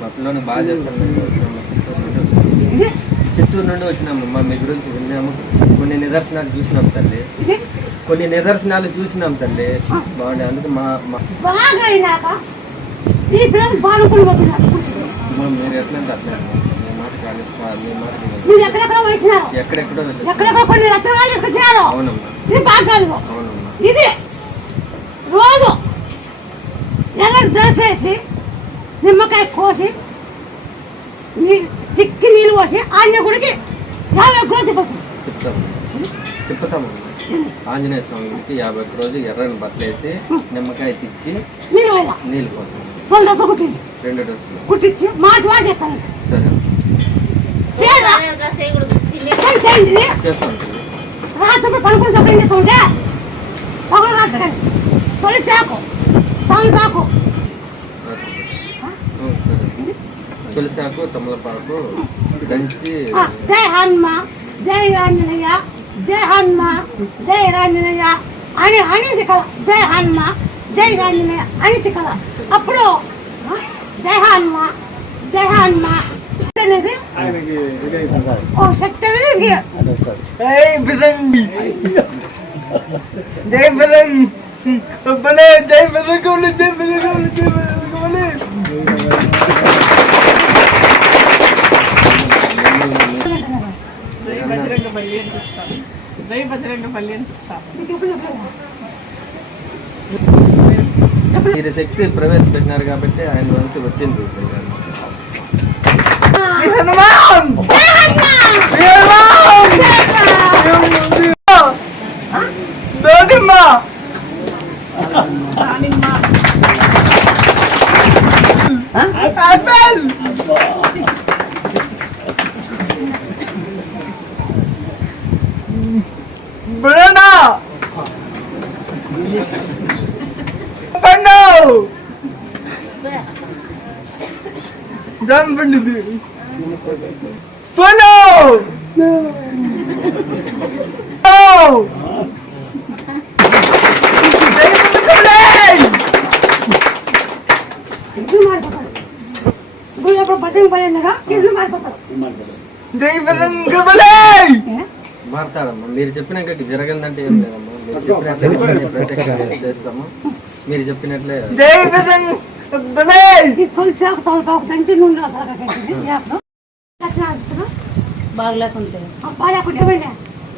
మా పిల్లని బాగా చిత్తూరు నుండి వచ్చినాము. వచ్చినామమ్మా మీ గురించి విన్నాము కొన్ని నిదర్శనాలు చూసినాం తల్లి. కొన్ని నిదర్శనాలు చూసినాం తల్లి. బాగుండే అందుకు మా మా మా మీరు ఎట్లంటే అట్లా మీ మా- మీ ఎక్కడెక్కడ అవునమ్మా. రోజు డ్రెస్ వేసి నిమ్మకాయ కోసి నీ- తిక్కి నీళ్ళు పోసి ఆంజ గుడికి యాభై గ్రోతి పడుతుంది చెప్తాము చెప్తామమ్మా ఆంజనేయ స్వామి గుడికి యాభై ఒక్క రోజు ఎర్రని బట్టలేసి నిమ్మకాయ తిచ్చి నీళ్ళు పోయినా నీళ్ళు పోతాం రెండు డ్రెస్ కుట్టింది. రెండు డ్రెస్సులు కుట్టించి మాట మాట చెప్తాను సరే. పేద ఏం చేయండి చేస్తాం తల్లి రాత్రి పనుకునేటప్పుడు ఏం చెప్తుంటే పగలు రాత్రి. కానీ తొలి చాకు తొలి చాకు. తులసాకు తమలపాకు దంచి ఆ, జై హనుమ జై ఆంజనేయ జై హనుమ జై ఆంజనేయ అని అనేది కల జై హనుమ జై ఆంజనేయ అనేది కల అప్పుడు ఆ, జై హనుమ జై హనుమ అనేది ఓ శక్తి అనేది ఇంకే. జై బజరంగి జై బజరంగి బలే జై బజరంగి జై బజరంగి జై బజరంగి జై బజరంగ బలి అని చెప్తాను జై బజరంగ బలి అని మీరు శక్తి ప్రవేశపెట్టినారు కాబట్టి ఆయన వంతు వచ్చింది. హనుమాన్ జై burn out. Burn out. Don't no, the jangan Burn out. Oh. Do you have a button by another? మారుతాడమ్మా మీరు చెప్పినాక జరగదంటే ఏం లేదమ్మా. మీరు చెప్పినట్లే చేస్తాము. మీరు చెప్పినట్లే.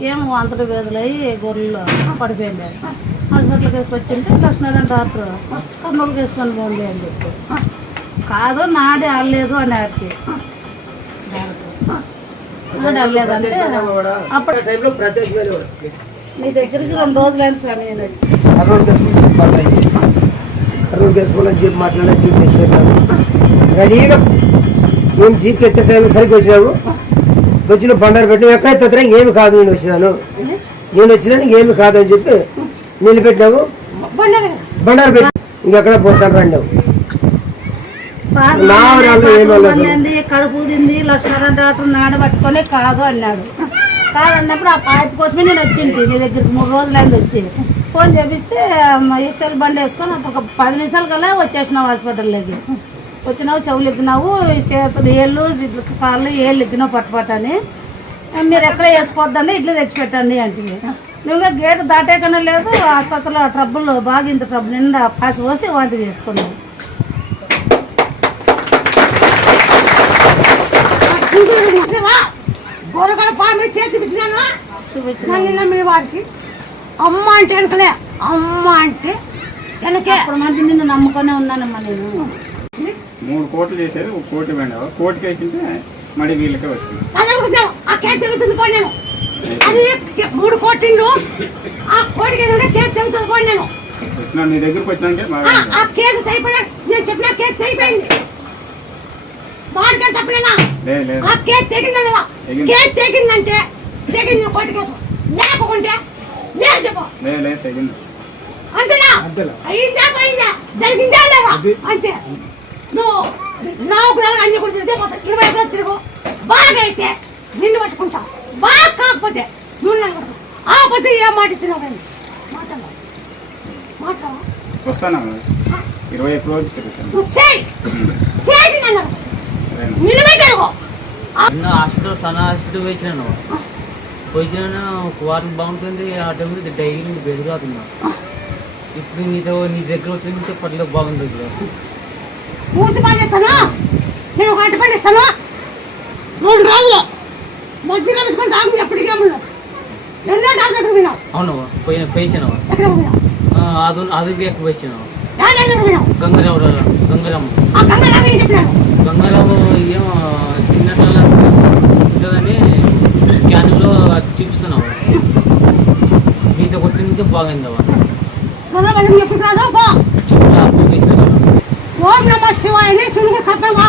ఏమో అంతటి వేదులయ్యి గొర్రెలు పడిపోయింది హాస్పిటల్కి వేసుకొచ్చింటే లక్ష్మీనారాయణ డాక్టర్ కర్నూలుకి వేసుకొని పోండి అని చెప్పి. కాదు నాడే ఆడలేదు అని ఆడికి అప్పుడు నీ దగ్గరికి రెండు రోజులు అయింది స్వామి నేను వచ్చి. అరవై వేసుకోవాలని చెప్పి మాట్లాడే జీప్ రెడీగా? మేము జీప్ ఎత్తే టైం సరిగ్గా వచ్చినాము వచ్చిన బండారు పెట్టి ఎక్కడైతే ఏమి కాదు నేను వచ్చినాను. నేను వచ్చినాను ఏమి కాదు అని చెప్పి నిలబెట్టినాము బండారు బండారు పెట్టి ఇంకెక్కడ పోతాను రండి నా వాళ్ళు ఏం వాళ్ళు అసలు? మంది కడుపు తింది లక్ష్మీనారాయణ డాక్టర్ నాడ పట్టుకొని కాదు అన్నాడు. కాదన్నప్పుడు ఆ పాయిప్ కోసమే నేను వచ్చింది నీ దగ్గరికి మూడు రోజులు అయింది వచ్చి. ఫోన్ చేపిస్తే ఎక్సెల్ బండి వేసుకొని ఒక పది నిమిషాల కల్లా వచ్చేసినావు హాస్పిటల్లోకి వచ్చినావు చెవులు ఎక్కినావు ఈ చేతులు ఏళ్ళు కాళ్ళు ఏళ్ళు ఎక్కినావు పట్టుపట్టని మీరు ఎక్కడ వేసుకోవద్దండి ఇట్లా తెచ్చిపెట్టండి అంటే మేము గేటు దాటేకనే లేదు ఆసుపత్రిలో ట్రబుల్ బాగా ఇంత ట్రబుల్ నిండా పాసి పోసి వాంతి చేసుకున్నాం గొర్రెల పాము చేతి పెట్టినాను? నన్ను నమ్మిన వాడికి. అమ్మ అంటే వెనకలే. అమ్మ అంటే వెనకే. అప్పుడు మంది నిన్ను నమ్ముకొనే ఉన్నానమ్మా నేను. మూడు కోట్లు చేసేది ఒక కోటి పోయినావు కోటికి వేసింటే మళ్ళీ వీళ్ళకే వచ్చింది. అదే అనుకుంటాను ఆ కేక్ తిరుగుతుంది పోయి నేను. అది మూడు కోటిండు. ఆ కోటికి ఏంటంటే కేక్ తిరుగుతుంది పోయి నేను. వచ్చినా నీ దగ్గరకు వచ్చినాకే ఆ, కేక్ అయిపోయినా నేను చెప్పిన కేక్ అయిపోయింది వాడికే లేదు. ఆ కేక్ తెగిందా కేక్ తెగిందంటే తెగింది చెప్పు. లేదు లేదు తగింది. అంతేనా? అయిందా పోయిందా? జరిగిందా లేదా? అంతే. నువ్వు నాకు రాగా అన్ని కూడా తిరిగితే ఇరవై కూడా తిరుగు. బాగా అయితే నిన్ను పట్టుకుంటావు బాగా కాకపోతే నువ్వు నన్ను పట్టుకో. ఆపోతే ఏ మాట ఇచ్చినావు కానీ మాట మాట వస్తానా? ఆ, ఇరవై ఒక్క రోజు తిరుగుతాను. నన్ను హాస్పిటల్ సన హాస్పిటల్ పోయించాను పోయించాను ఒక వారం బాగుంటుంది ఆ టైంలో డైలీ బెదిరాతున్నా ఇప్పుడు నీతో నీ దగ్గర వచ్చిన పర్లేదు బాగుంది పూర్తి చేస్తాను నేను ఒక పని ఇస్తాను? రెండు రోజులు. మధ్య కలుసుకొని తాగు ఎప్పటికీ ఎన్నో డాక్టర్ విన్నావు అవును పోయిన ఎక్కడ అది అది ఎక్కువ గంగరావు గంగరాము. ఏమో చిన్నట్ల ఉంటుందని క్యాన్లో చూపిస్తున్నావు. మీతో వచ్చిన నుంచి బాగుంది చెప్పి ఓం నమ శివాయని చునుగు కట్టవా?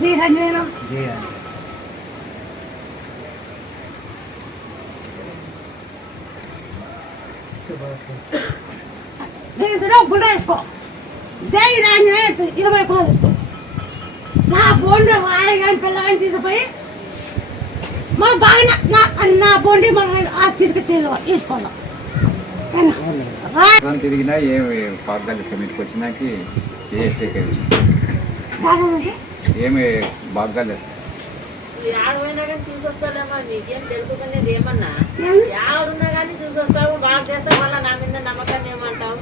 జై రాజయ్య దీంట్లో గుండ వేసుకో జై రాజే ఇరవై రూపాయలు ఇస్తూ నా బోండి రాయగాని పిల్లగాని తీసుకుపోయి మన బాగా నా నా బోండి మనం తీసుకొచ్చి తీసుకోవాలి తిరిగినా ఏమి పాదాలు సమితికి వచ్చినాకి ఏ. ఏమి బాగా చేస్తావు మళ్ళీ నా మీద నమ్మకం ఏమంటావు?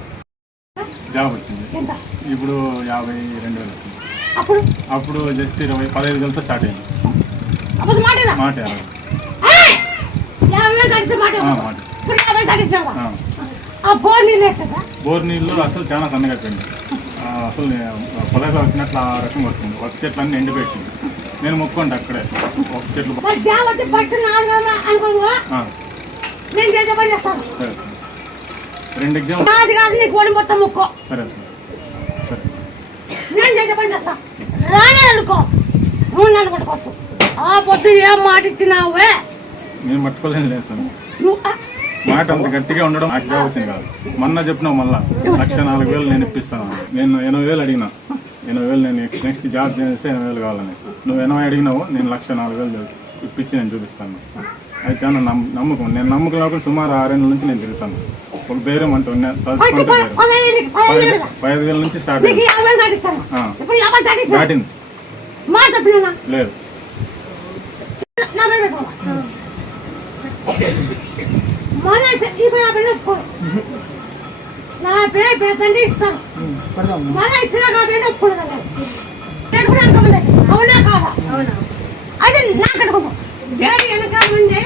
జాబ్ వచ్చింది. ఇప్పుడు యాభై రెండు వేలు వచ్చింది. అప్పుడు? అప్పుడు జస్ట్ ఇరవై పదహైదు వేలతో స్టార్ట్ అయింది. అప్పుడు మాట బోర్ నీళ్ళు అసలు చాలా సన్నగా అయిపోయింది అసలు పొలగా వచ్చినట్లు ఆ రకంగా వస్తుంది. ఒక చెట్లు అన్నీ ఎండిపోయింది నేను మొక్కండి అక్కడే. ఒక చెట్లు సరే రెండు ఎగ్జామ్ సరే సరే. సరే. నేను చేసే పని చేస్తా. రానే అనుకో. నువ్వు నన్ను పట్టుకోవచ్చు ఆ పొద్దు ఏం మాట ఇచ్చినావే? నేను పట్టుకోలేను లేదు సార్. నువ్వు మాట అంత గట్టిగా ఉండడం నాకు కాదు. మొన్న చెప్పినావు మళ్ళా లక్ష నాలుగు వేలు నేను ఇప్పిస్తాను. నేను ఎనభై వేలు అడిగినా ఎనభై వేలు నేను నెక్స్ట్ జాబ్ చేస్తే ఎనభై వేలు కావాలని నువ్వు ఎనభై అడిగినావు నేను లక్ష నాలుగు వేలు ఇప్పించి నేను చూపిస్తాను. అయితే చాలా నమ్మ నమ్మకం నేను నమ్మకం లేకుండా సుమారు ఆరేళ్ళ నుంచి నేను తిరుగుతాను. ఒక బేరం అంటే. పదహైదు వేలు నుంచి స్టార్ట్ దాటింది. లేదు. నా పేరు ఇస్తాను మళ్ళీ ఇచ్చిన అవునా కాదా? అది నా కట్టుకుందాం డాడీ వెనక ముందే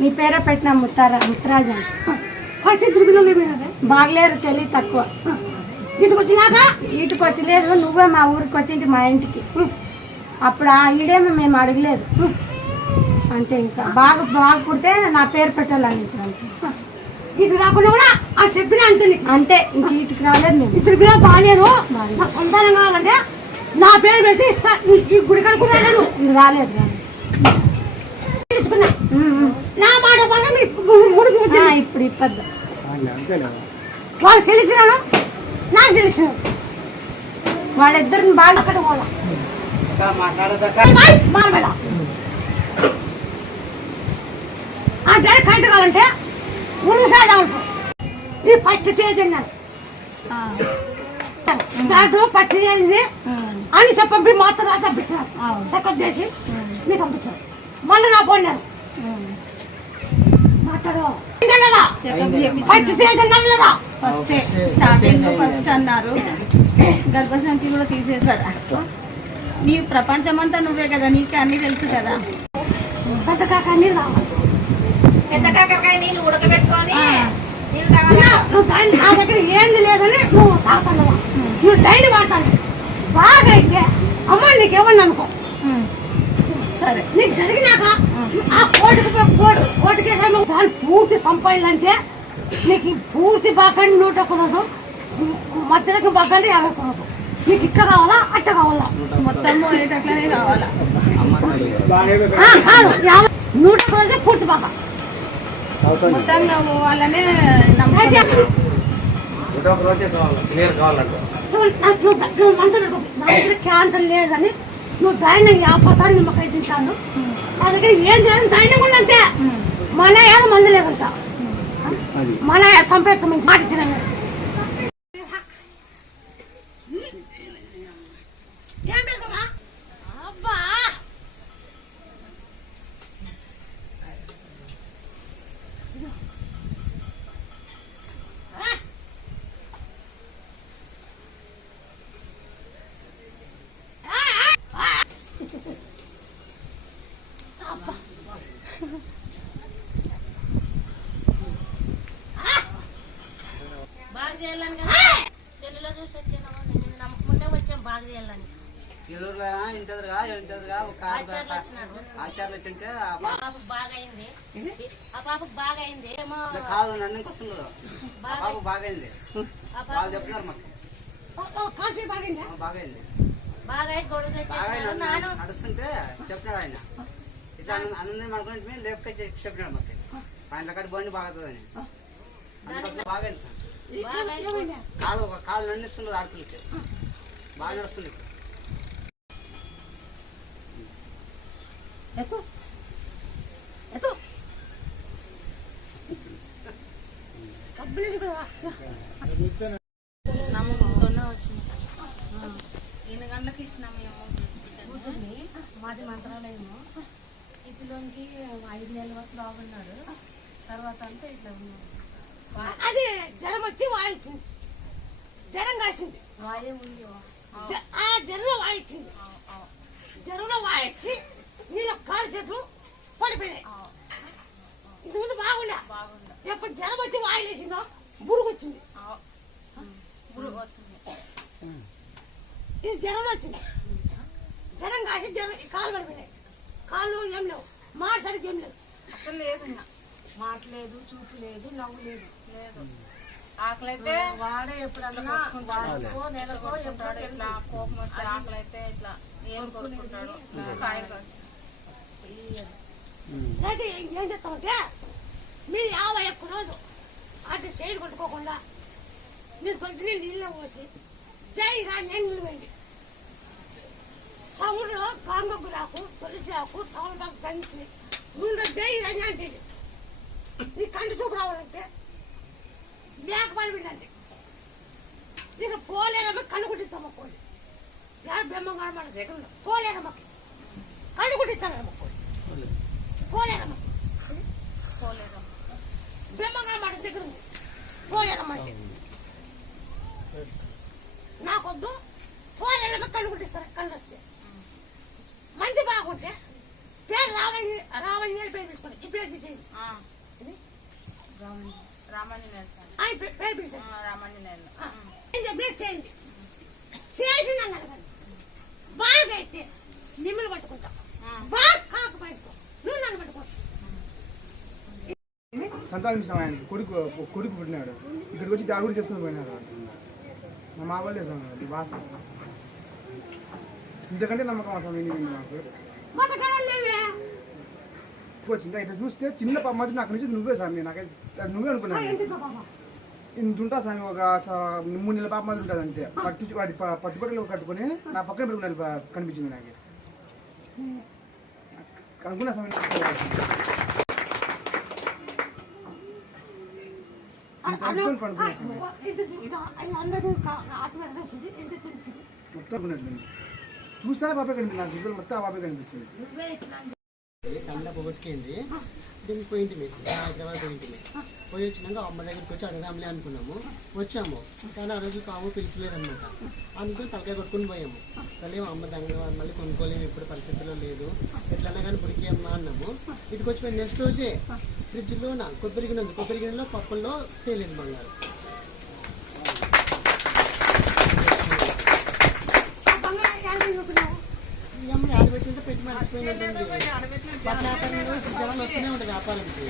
మీ పేరే పెట్టిన ముత్తారా ముత్తరాజు తిరుగులో బాగలేరు తెలివి తక్కువ. ఇంటికి వచ్చినాక ఇటుకు వచ్చి లేదు నువ్వే మా ఊరికి వచ్చింటి మా ఇంటికి. అప్పుడు ఆ ఈడేమో మేము అడగలేదు. అంతే ఇంకా. బాగా బాగా పుడితే నా పేరు పెట్టాలని. ఇటు రాకుండా కూడా ఆ చెప్పిన అంతే అంతే ఇంక ఇటుకు రాలేదు మేము. ఇద్దరు బాగాలేరు నాకు సంతానం కావాలంటే నా పేరు పెడితే ఇస్తా. గుడి కనుక్కున్నాను ఇంక రాలేదు. నా మాట బాగా ఇప్పుడు ఇప్పద్దు. వాళ్ళు తెలిసినాను నాకు తెలిసినాను వాళ్ళిద్దరిని బాగా అక్కడ పోలా డ్రైవర్ కరెంట్ కావాలంటే ఉరుగు సైడ్ అవుతుంది ఈ పచ్చి చేసి అన్నారు దాంట్లో పచ్చి చేసింది అని చెప్పి మాత్రం రాసి పంపించారు. చెకప్ చేసి మీకు పంపించారు. మళ్ళీ నా నేను మాట్లాడు? పచ్చి చేసి అన్నారు ఫస్ట్ స్టార్టింగ్ ఫస్ట్ అన్నారు. గర్భసంచి కూడా కదా. నీ ప్రపంచం అంతా నువ్వే కదా నీకే అన్ని తెలుసు కదా. పెద్ద కాక నీళ్ళు రావాలి పెద్ద కాకరకాయ నీళ్ళు ఉడకబెట్టుకొని నువ్వు డైలీ నా దగ్గర ఏంది లేదని నువ్వు తాగుతున్నావా నువ్వు డైలీ మాట్లాడు. బాగా అయితే అమ్మ నీకేమన్నా అనుకో. సరే. నీకు జరిగినాక ఆ కోటికి కోటి కోటికి దాన్ని పూర్తి సంపాదించాలంటే నీకు పూర్తి బాకండి నూట రోజు మధ్యలోకి బాకండి యాభై రోజు. నీకు ఇట్ట కావాలా? కావాలా మొత్తం పోయేటట్లనే కావాలా నూట రోజే పూర్తి బాగా మొత్తంగా పోవాలనే క్యాన్సర్ లేదని నువ్వు ధైర్యం యాపసారి నిమ్మకాయ తింటాను దగ్గర ఏం చేయని ధైర్యం కూడా అంతే. మన ఏదో మందు లేదంట. మన మాట ఇచ్చిన ఏం పెట్టుకోవా? అబ్బా బాగా చేయాలని కదా సెల్లులో చూసి వచ్చాను నేను నమ్మకముందే వచ్చాం బాగా చేయాలని ఆచార్యులు వచ్చినారు ఆ పాపకు ఆ బాగైంది. ఆ పాప వాళ్ళు చెప్తున్నారు మాకు. ఓ, ఓ, కాల్చి తాగిందా? బాగైంది? బాగా అయి గొడవ తెచ్చేసినారు నాను నడుస్తుంటే చెప్పినాడు ఆయన. ఇట్లా అన్నం అనుకుంటే మేము లేపుకొని చెప్పినాడు మాకు. ఆయన అక్కడ బండి బాగుతుందని బాగైంది సార్? కాలు ఒక కాలు నడిస్తున్నది ఆడపిల్లకి. బాగా నడుస్తుంది. ఎత్తు. ఎత్తు. ఎన్ని గంటలకు ఇచ్చినాము కూతుర్ని మాది మంత్రాలయము. ఈ పిల్లోనికి ఐదు నెలల వరకు బాగున్నాడు తర్వాత అంతా ఇట్లా అది జ్వరం వచ్చి వాయించింది. జ్వరం కాసింది. వాయే ఉంది ఆ జ్వరంలో వాయించింది జ్వరంలో వాయించి నీళ్ళ కాలు చేతులు పడిపోయినాయి. ఇంత ముందు బాగుండా? ఎప్పుడు జ్వరం వచ్చి వాయిలేసిందో బురుగు వచ్చింది ఇది జ్వరం వచ్చింది. జ్వరం కాసి జ్వరం ఈ కాలు పడిపోయినాయి. కాళ్ళు ఏం లేవు. మాట సరిగ్గా ఏం లేవు. అసలు లేదు ఇంకా. మాట లేదు చూపు లేదు నవ్వు లేదు. లేదు. ఆకలి అయితే వాడే ఎప్పుడన్నా వాడికో నెలకో కొట్టుకుంటాడు ఇట్లా కోపం వస్తే ఆకలి అయితే ఇట్లా ఏం కొట్టుకుంటాడు? కాయలు ఏం చేస్తామంటే మీరు యాభై ఒక్క రోజు అటు సైడ్ కొట్టుకోకుండా మీరు తొలిచి నీళ్ళు పోసి జై రా నేను నిలవండి సముద్రంలో గాంగగురాకు తులసి ఆకు తమలపాకు దంచి నూనె జై రాని అంటే నీ కంటి చూపు రావాలంటే మేకపాలు వినండి. నీకు పోలేరమ్మ కన్ను కుట్టిస్తాం కోడి యాడ బ్రహ్మంగాడు మన దగ్గర. పోలేరమ్మకి కన్ను కుట్టిస్తానమ్మ కోడి పోలేరమ్మ పోలేదమ్మా. బ్రహ్మంగాడు మన దగ్గర ఉంది పోలేరమ్మ అంటే. నాకొద్దు. పోలేరమ్మ కన్ను కుట్టిస్తారు కన్ను వస్తే. మంచి బాగుంటే పేరు రావణ్య రావణ్య పేరు పిలుచుకోండి ఈ పేరు తీసేయండి. ఆ. రామాంజనేయులు సార్. రామాంజనేయులు చేయండి. బాగా అయితే మిమ్మల్ని పట్టుకుంటా. బాగా కాకపోయింది. నువ్వు నన్ను పట్టుకో. సంతానం కొడుకు కొడుకు పుట్టినాడు. ఇక్కడికి వచ్చి దాడి కూడా చేసుకుని పోయినాడు మా మా వాళ్ళే స్వామి భాష ఇంతకంటే నమ్మకం ఏంటి మాకు. వచ్చిందా. ఇట్లా చూస్తే చిన్న పాప మాత్రం నాకు నుంచి నువ్వే స్వామి నాకైతే నువ్వే అనుకున్నాను ఎందుకు బాబా ఇంత ఉంటా స్వామి ఒక మూడు నెలల పాప మాత్రం ఉంటుంది అంతే పట్టు అది పట్టుబట్టలు కట్టుకొని నా పక్కన పెట్టుకుని కనిపించింది నాకు. అనుకున్నా స్వామి మొత్తం చూస్తానే పాపే కనిపించింది నాకు ఇద్దరు మొత్తం ఆ పాపే కనిపించింది కన్నడ పొగొట్టుకుంది దీనికి పోయింటి మీకు హైదరాబాద్ పోయింటి పోయి వచ్చినాక అమ్మ దగ్గరికి వచ్చి అడగాంలే అనుకున్నాము. వచ్చాము. కానీ ఆ రోజు పాము పిలిచలేదన్నమాట. అందుకని తలకాయ కొట్టుకుని పోయాము. తల్లి అమ్మ దగ్గర మళ్ళీ కొనుక్కోలేము. ఇప్పుడు పరిస్థితుల్లో లేదు. ఎట్లన్నా కానీ ఉడికి అమ్మ అన్నాము. ఇటుకు వచ్చి నెక్స్ట్ రోజే ఫ్రిడ్జ్లో నా కొబ్బరి గిన్నె ఉంది. కొబ్బరి గిన్నెలో పప్పుల్లో తేలింది బంగారు. ఈ అమ్మ పెట్టి మర్చిపోయినట్టుంది బట్టల వ్యాపారంలో జనాలు వస్తూనే ఉంటుంది వ్యాపారానికి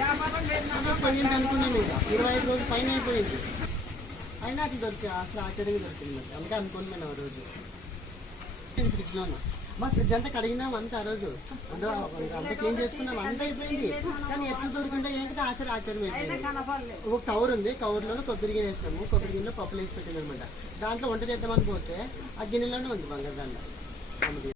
అదే పోయింది అనుకున్నాను ఇంకా ఇరవై ఐదు రోజులు పైన అయిపోయింది అయినా అది దొరికి అసలు ఆశ్చర్యంగా దొరికింది నాకు అందుకే అనుకోండి నేను ఆ రోజు ఫ్రిడ్జ్లో మా ఫ్రిడ్జ్ అంతా కడిగినాం అంతా ఆ రోజు అంతా అంతా క్లీన్ చేసుకున్నాం అంతా అయిపోయింది కానీ ఎట్లా దొరికిందో ఏంటంటే ఆశ్చర్య ఆశ్చర్యం అయిపోయింది ఒక కవర్ ఉంది కవర్లోనే కొబ్బరి గిన్నె వేసినాము కొబ్బరి గిన్నెలో పప్పులు వేసి పెట్టింది అనమాట దాంట్లో వంట చేద్దామని పోతే ఆ గిన్నెలోనే ఉంది బంగారు దాంట్లో